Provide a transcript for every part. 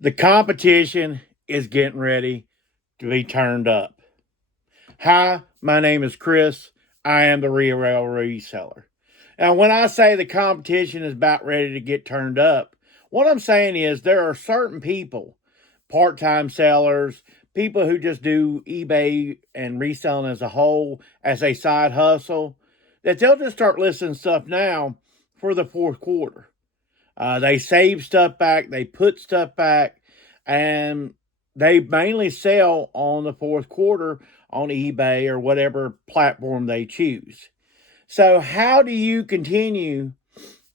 The competition is getting ready to be turned up. Hi, my name is Chris. I am the Real Reseller. Now, when I say the competition is about ready to get turned up, what I'm saying is there are certain people, part time sellers, people who just do eBay and reselling as a whole as a side hustle, that they'll just start listing stuff now for the fourth quarter. They save stuff back, they put stuff back, and they mainly sell on the fourth quarter on eBay or whatever platform they choose. So, how do you continue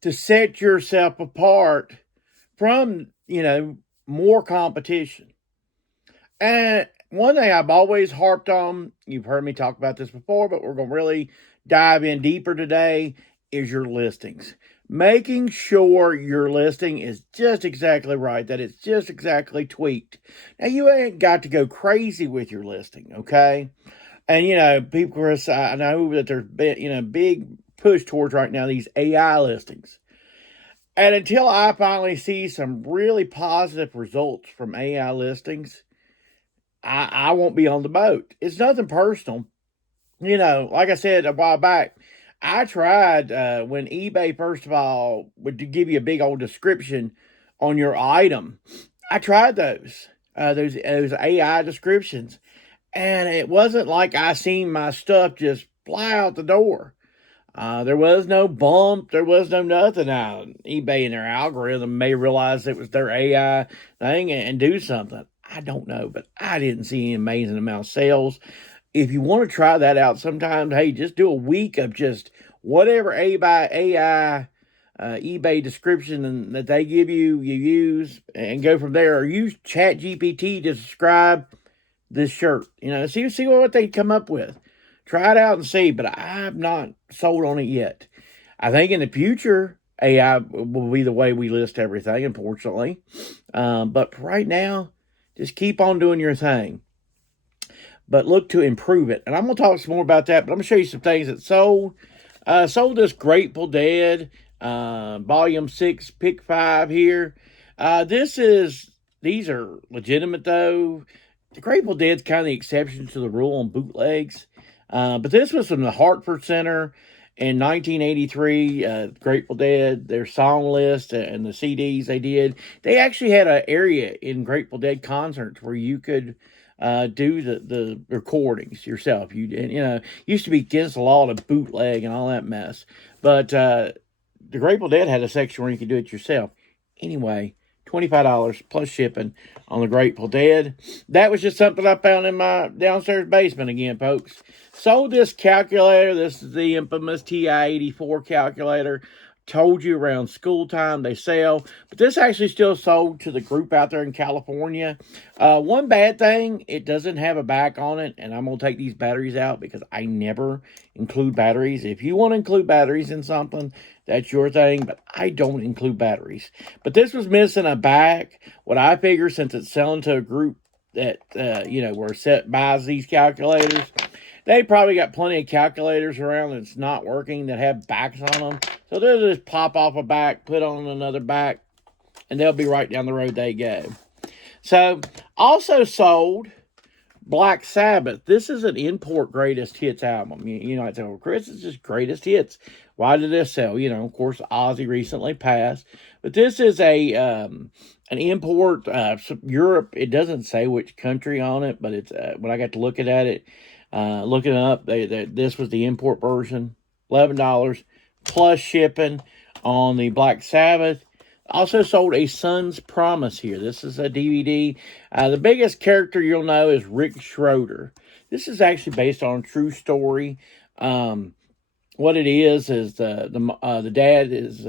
to set yourself apart from, more competition? And one thing I've always harped on, you've heard me talk about this before, but we're going to really dive in deeper today, is your listings. Making sure your listing is just exactly right, that it's just exactly tweaked. Now, you ain't got to go crazy with your listing, okay? And, people, Chris, I know that there's been, big push towards right now these AI listings. And until I finally see some really positive results from AI listings, I won't be on the boat. It's nothing personal. Like I said a while back, I tried when eBay, first of all, would give you a big old description on your item. I tried those AI descriptions, and it wasn't like I seen my stuff just fly out the door. There was no bump. There was no nothing. Now, eBay and their algorithm may realize it was their AI thing and do something. I don't know, but I didn't see an amazing amount of sales. If you want to try that out sometime, hey, just do a week of just whatever AI eBay description that they give you, you use, and go from there. Or use Chat GPT to describe this shirt. See what they come up with. Try it out and see, but I'm not sold on it yet. I think in the future, AI will be the way we list everything, unfortunately. But right now, just keep on doing your thing. But look to improve it. And I'm going to talk some more about that, but I'm going to show you some things that sold. Sold this Grateful Dead, Volume 6, Pick 5 here. These are legitimate though. The Grateful Dead's kind of the exception to the rule on bootlegs. But this was from the Hartford Center in 1983. Grateful Dead, their song list and the CDs they did. They actually had an area in Grateful Dead concerts where you could do the recordings yourself. Used to be against the law to bootleg and all that mess. But the Grateful Dead had a section where you could do it yourself. Anyway, $25 plus shipping on the Grateful Dead. That was just something I found in my downstairs basement again, folks. Sold this calculator. This is the infamous TI-84 calculator. Told you around school time they sell, but this actually still sold to the group out there in California. One bad thing, it doesn't have a back on it, and I'm going to take these batteries out because I never include batteries. If you want to include batteries in something, that's your thing, but I don't include batteries. But this was missing a back. What I figure, since it's selling to a group that, where set buys these calculators, they probably got plenty of calculators around that's not working that have backs on them. So they'll just pop off a back, put on another back, and they'll be right down the road they go. So, also sold Black Sabbath. This is an import greatest hits album. I tell Chris, it's just greatest hits. Why did this sell? Of course, Ozzy recently passed, but this is an import. Europe. It doesn't say which country on it, but it's when I got to looking at it, looking it up, this was the import version, $11 plus shipping on the Black Sabbath. Also sold A Son's Promise here. This is a DVD. The biggest character you'll know is Rick Schroeder. This is actually based on a true story. What it is the dad is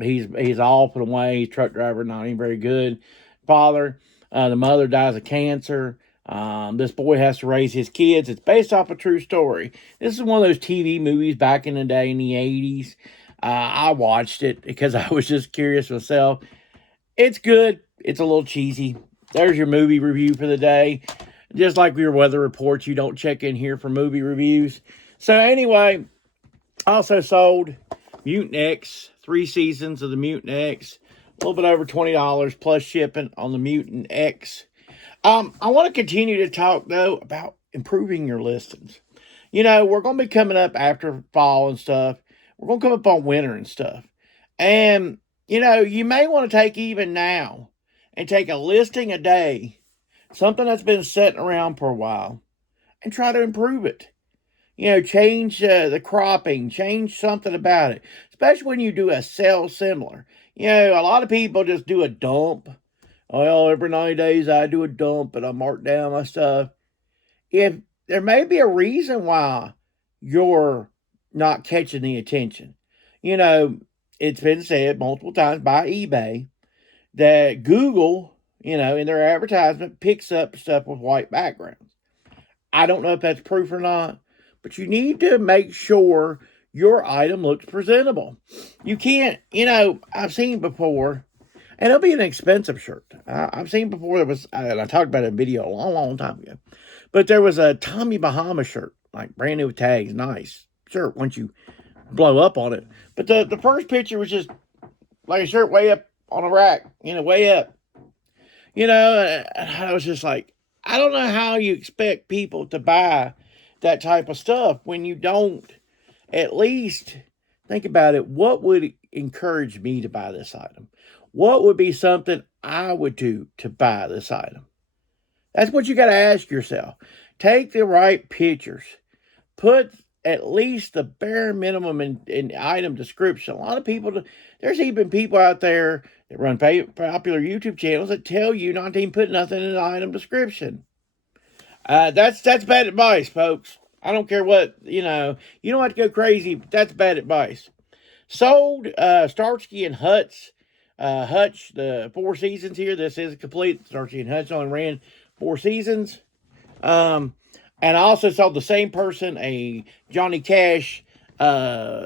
he's off and away. He's a truck driver, not even very good father. The mother dies of cancer. This boy has to raise his kids. It's based off a true story. This is one of those TV movies back in the day in the 80s. I watched it because I was just curious myself. It's good. It's a little cheesy. There's your movie review for the day. Just like your weather reports, you don't check in here for movie reviews. So anyway, also sold Mutant X, 3 seasons of the Mutant X. a little bit over $20 plus shipping on the Mutant X. I want to continue to talk, though, about improving your listings. You know, we're going to be coming up after fall and stuff. We're going to come up on winter and stuff. And, you know, you may want to take even now and take a listing a day, something that's been sitting around for a while, and try to improve it. You know, change the cropping, change something about it, especially when you do a sell similar. You know, a lot of people just do a dump. Well, every 90 days I do a dump and I mark down my stuff. If there may be a reason why you're not catching the attention. You know, it's been said multiple times by eBay that Google, you know, in their advertisement picks up stuff with white backgrounds. I don't know if that's proof or not, but you need to make sure your item looks presentable. You can't, you know, I've seen before, and it'll be an expensive shirt. I've seen before there was, and I talked about it in a video a long, long time ago, but there was a Tommy Bahama shirt, like brand new with tags, nice shirt once you blow up on it. But the first picture was just like a shirt way up on a rack, you know, way up. You know, I was just like, I don't know how you expect people to buy that type of stuff when you don't at least think about it. What would encourage me to buy this item? What would be something I would do to buy this item? That's what you got to ask yourself. Take the right pictures. Put at least the bare minimum in item description. A lot of people, there's even people out there that run popular YouTube channels that tell you not to even put nothing in the item description. That's bad advice, folks. I don't care what, you know, you don't have to go crazy, but that's bad advice. Sold Starsky and Hutch, the 4 seasons here. This is complete. Starsky and Hutch only ran 4 seasons. And I also sold the same person a Johnny Cash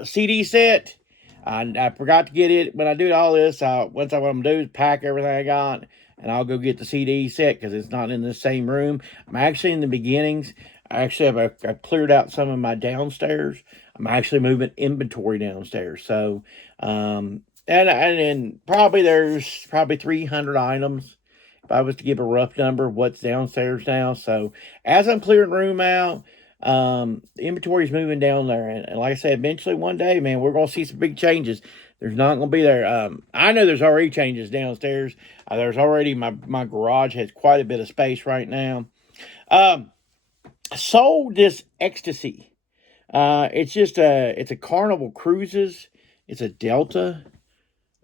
CD set. I forgot to get it. When I do all this, what I'm going to do is pack everything I got, and I'll go get the CD set because it's not in the same room. I'm actually in the beginnings. I actually I've cleared out some of my downstairs. I'm actually moving inventory downstairs. So, and probably there's 300 items. If I was to give a rough number of what's downstairs now. So as I'm clearing room out, the inventory is moving down there. And like I said, eventually one day, man, we're going to see some big changes. There's not going to be there. I know there's already changes downstairs. There's already, my garage has quite a bit of space right now. Sold this Ecstasy. It's a Carnival Cruises. It's a Delta.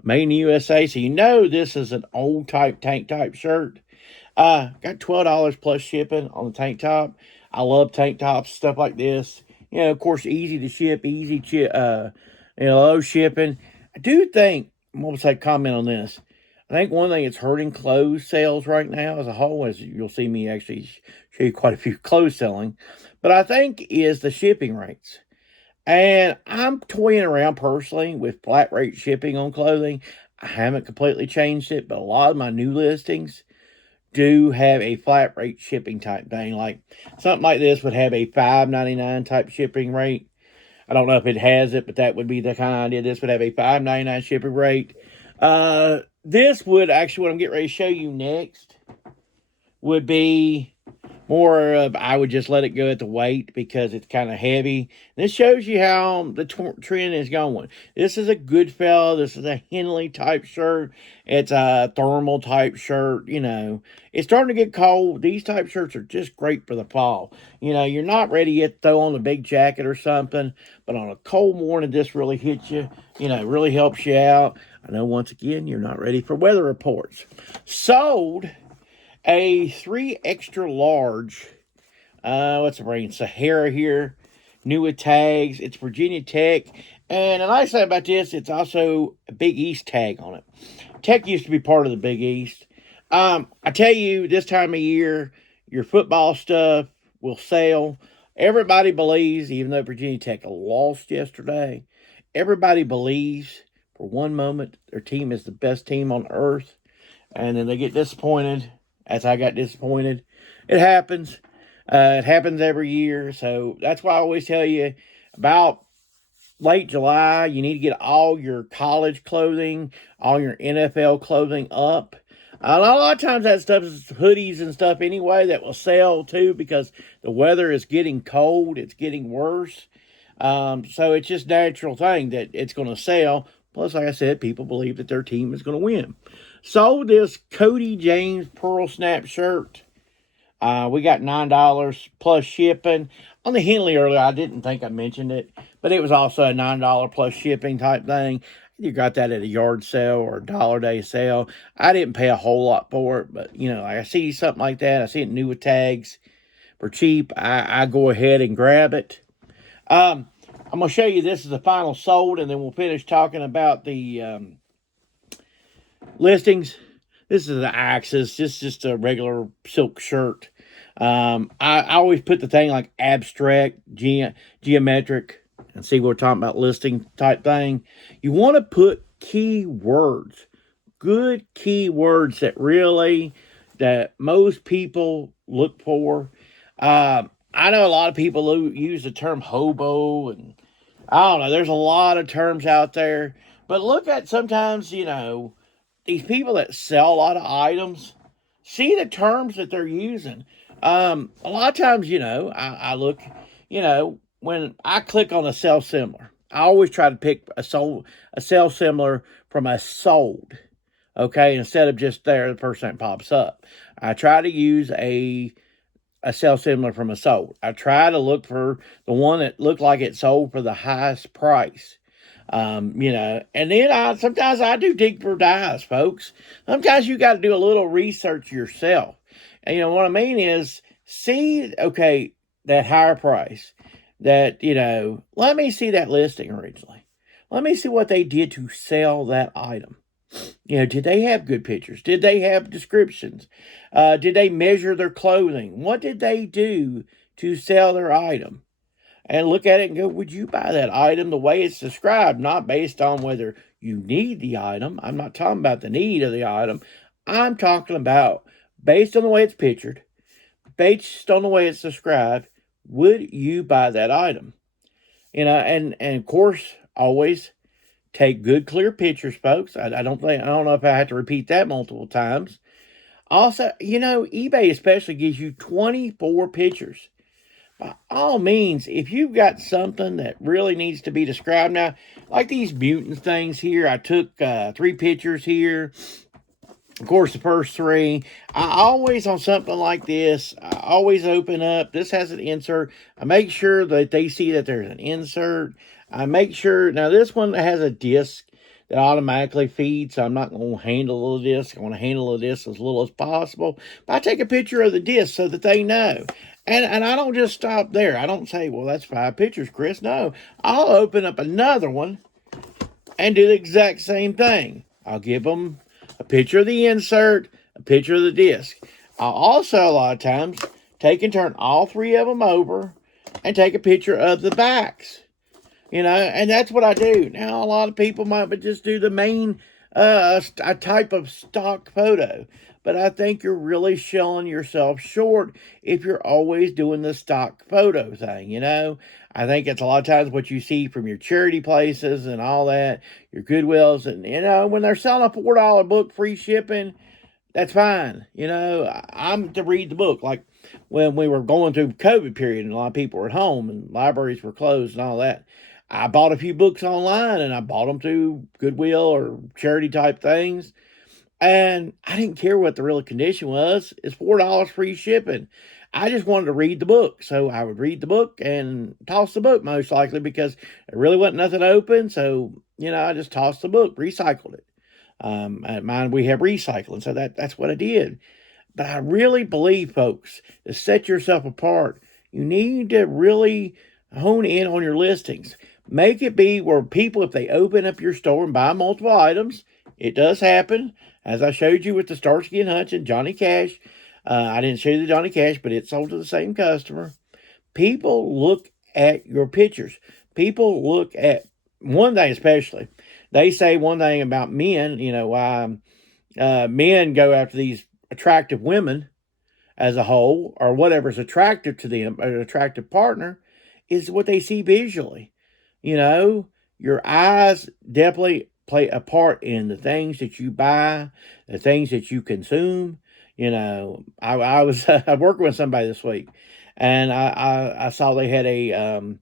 Made in the USA, so you know this is an old type tank type shirt. Got $12 plus shipping on the tank top. I love tank tops, stuff like this. You know, of course, easy to ship, low shipping. I do think, I'm going to say comment on this. I think one thing that's hurting clothes sales right now as a whole, as you'll see me actually show you quite a few clothes selling, but I think is the shipping rates. And I'm toying around personally with flat rate shipping on clothing. I haven't completely changed it, but a lot of my new listings do have a flat rate shipping type thing. Like something like this would have a $5.99 type shipping rate. I don't know if it has it, but that would be the kind of idea. This would have a $5.99 shipping rate. This would actually, what I'm getting ready to show you next, would be more of, I would just let it go at the weight because it's kind of heavy. This shows you how the trend is going. This is a Goodfellow. This is a Henley type shirt. It's a thermal type shirt. You know, it's starting to get cold. These type shirts are just great for the fall. You know, you're not ready yet to throw on a big jacket or something, but on a cold morning, this really hits you. You know, it really helps you out. I know once again, you're not ready for weather reports. Sold a 3 extra large, what's the brand? Sahara here, new with tags. It's Virginia Tech. And the nice thing about this, it's also a Big East tag on it. Tech used to be part of the Big East. I tell you, this time of year, your football stuff will sell. Everybody believes, even though Virginia Tech lost yesterday, everybody believes for one moment their team is the best team on earth. And then they get disappointed. As I got disappointed. It happens. It happens every year. So that's why I always tell you about late July. You need to get all your college clothing, all your NFL clothing up. A lot of times that stuff is hoodies and stuff anyway that will sell too because the weather is getting cold. It's getting worse. So it's just natural thing that it's going to sell. Plus, like I said, people believe that their team is going to win. Sold this Cody James Pearl Snap shirt. We got $9 plus shipping. On the Henley earlier, I didn't think I mentioned it, but it was also a $9 plus shipping type thing. You got that at a yard sale or a dollar day sale. I didn't pay a whole lot for it, but like I see something like that. I see it new with tags for cheap. I go ahead and grab it. I'm going to show you this is the final sold, and then we'll finish talking about the listings. This is the Axis. This is just a regular silk shirt. I always put the thing like abstract, geometric, and see what we're talking about, listing type thing. You want to put keywords, good keywords that most people look for. I know a lot of people who use the term hobo, and I don't know, there's a lot of terms out there. But look at sometimes, these people that sell a lot of items, see the terms that they're using. A lot of times, I look, when I click on a sell similar, I always try to pick a sell similar from a sold, okay, instead of just the first thing that pops up. I try to use a sell similar from a sold. I try to look for the one that looked like it sold for the highest price. And then sometimes I do deeper dives, folks. Sometimes you got to do a little research yourself. And what I mean is see, okay, that higher price that, let me see that listing originally. Let me see what they did to sell that item. Did they have good pictures? Did they have descriptions? Did they measure their clothing? What did they do to sell their item? And look at it and go, would you buy that item the way it's described? Not based on whether you need the item. I'm not talking about the need of the item. I'm talking about based on the way it's pictured, based on the way it's described, would you buy that item? And of course, always take good, clear pictures, folks. I don't know if I have to repeat that multiple times. Also, eBay especially gives you 24 pictures. By all means, if you've got something that really needs to be described now, like these mutant things here, I took 3 pictures here. Of course, the first 3. I always, on something like this, I always open up. This has an insert. I make sure that they see that there's an insert. I make sure, now this one has a disc that automatically feeds, so I'm not going to handle the disc. I want to handle the disc as little as possible. But I take a picture of the disc so that they know. And I don't just stop there. I don't say, well, that's 5 pictures, Chris. No, I'll open up another one and do the exact same thing. I'll give them a picture of the insert, a picture of the disc. I'll also, a lot of times, take and turn all 3 of them over and take a picture of the backs. And that's what I do. Now, a lot of people might just do the main a type of stock photo. But I think you're really selling yourself short if you're always doing the stock photo thing, I think it's a lot of times what you see from your charity places and all that, your Goodwills, and, when they're selling a $4 book, free shipping, that's fine. I'm to read the book. Like when we were going through COVID period and a lot of people were at home and libraries were closed and all that, I bought a few books online and I bought them through Goodwill or charity type things. And I didn't care what the real condition was. It's $4 free shipping. I just wanted to read the book. So I would read the book and toss the book most likely because there really wasn't nothing open. So, I just tossed the book, recycled it. At mine, we have recycling. So that's what I did. But I really believe, folks, to set yourself apart, you need to really hone in on your listings. Make it be where people, if they open up your store and buy multiple items, it does happen. As I showed you with the Starsky and Hutch and Johnny Cash. I didn't show you the Johnny Cash, but it sold to the same customer. People look at your pictures. People look at one thing especially. They say one thing about men, why men go after these attractive women as a whole, or whatever's attractive to them, an attractive partner, is what they see visually. Your eyes definitely play a part in the things that you buy, the things that you consume. I was working with somebody this week, and I saw they had a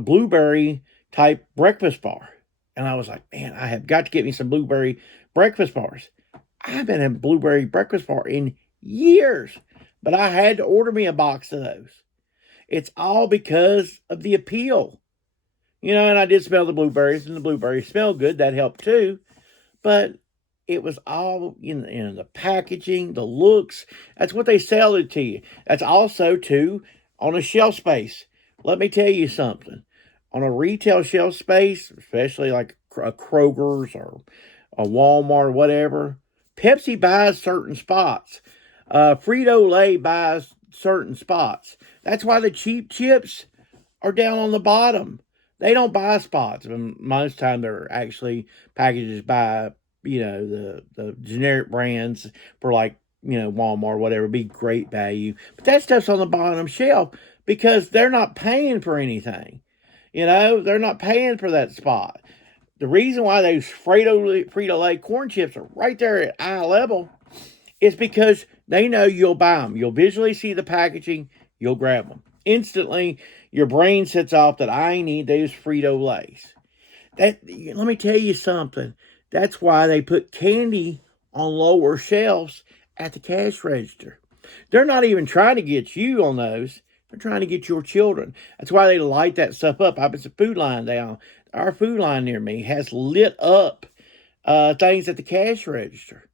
blueberry type breakfast bar, and I was like, man, I have got to get me some blueberry breakfast bars. I haven't had blueberry breakfast bar in years, but I had to order me a box of those. It's all because of the appeal. And I did smell the blueberries, and the blueberries smelled good. That helped too. But it was all in the packaging, the looks. That's what they sell it to you. That's also, too, on a shelf space. Let me tell you something. On a retail shelf space, especially like a Kroger's or a Walmart or whatever, Pepsi buys certain spots. Frito-Lay buys certain spots. That's why the cheap chips are down on the bottom. They don't buy spots. Most time they're actually packages by, the generic brands for like, Walmart or whatever, be great value. But that stuff's on the bottom shelf because they're not paying for anything. They're not paying for that spot. The reason why those Frito-Lay corn chips are right there at eye level is because they know you'll buy them. You'll visually see the packaging, you'll grab them. Instantly, your brain sets off that I need those Frito-Lays. Let me tell you something. That's why they put candy on lower shelves at the cash register. They're not even trying to get you on those. They're trying to get your children. That's why they light that stuff up. I was a Food Line down. Our Food Line near me has lit up things at the cash register.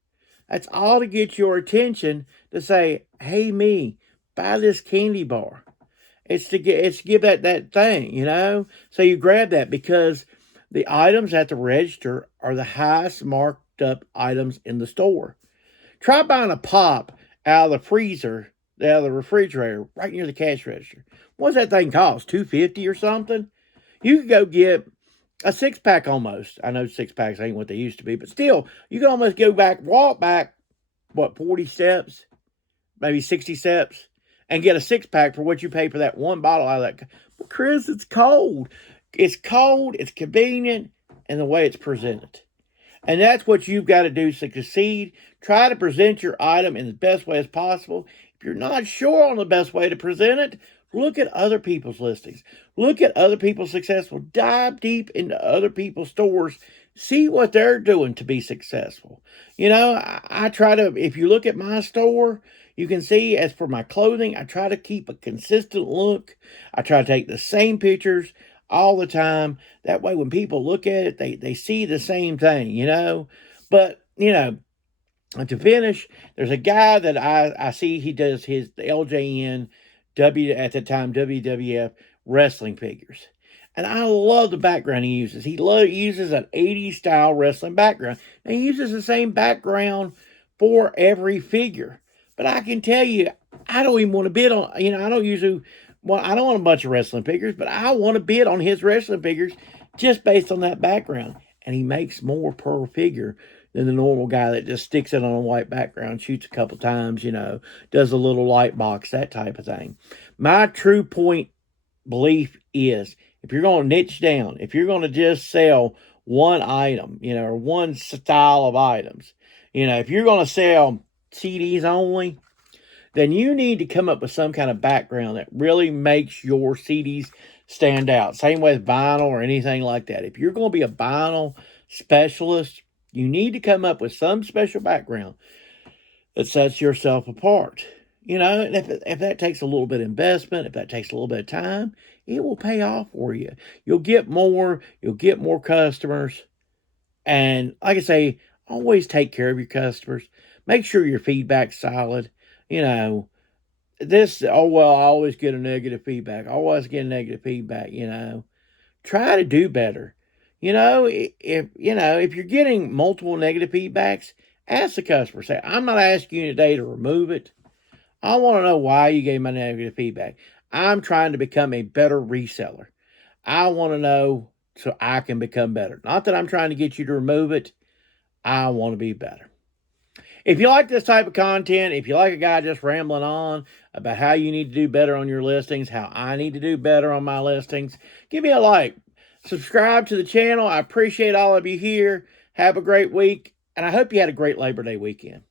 That's all to get your attention to say, hey, me, buy this candy bar. It's to give that thing, So you grab that because the items at the register are the highest marked up items in the store. Try buying a pop out of the freezer, out of the refrigerator, right near the cash register. What's that thing cost? $2.50 or something? You could go get a 6-pack almost. I know 6-packs ain't what they used to be, but still, you can almost walk back, 40 steps, maybe 60 steps, and get a 6-pack for what you pay for that one bottle out of that. But Chris, it's cold. It's cold, it's convenient, and the way it's presented. And that's what you've got to do to succeed. Try to present your item in the best way as possible. If you're not sure on the best way to present it, look at other people's listings. Look at other people's successful. Dive deep into other people's stores. See what they're doing to be successful. I try to, if you look at my store, you can see as for my clothing, I try to keep a consistent look. I try to take the same pictures all the time. That way when people look at it, they see the same thing, But, to finish, there's a guy that I see, he does the LJN, at the time, WWF wrestling figures. And I love the background he uses. He uses an 80s style wrestling background. And he uses the same background for every figure. But I can tell you, I don't even want to bid on, I don't usually, I don't want a bunch of wrestling figures, but I want to bid on his wrestling figures just based on that background. And he makes more per figure than the normal guy that just sticks it on a white background, shoots a couple times, does a little light box, that type of thing. My true point belief is if you're going to niche down, if you're going to just sell one item, or one style of items, if you're going to sell CDs only, then you need to come up with some kind of background that really makes your CDs stand out. Same way with vinyl or anything like that. If you're going to be a vinyl specialist, you need to come up with some special background that sets yourself apart. And if that takes a little bit of investment, if that takes a little bit of time, it will pay off for you. You'll get more customers. And like I say, always take care of your customers. Make sure your feedback's solid. I always get a negative feedback. Try to do better. If you're getting multiple negative feedbacks, ask the customer. Say, I'm not asking you today to remove it. I want to know why you gave my negative feedback. I'm trying to become a better reseller. I want to know so I can become better. Not that I'm trying to get you to remove it. I want to be better. If you like this type of content, if you like a guy just rambling on about how you need to do better on your listings, how I need to do better on my listings, give me a like. Subscribe to the channel. I appreciate all of you here. Have a great week, and I hope you had a great Labor Day weekend.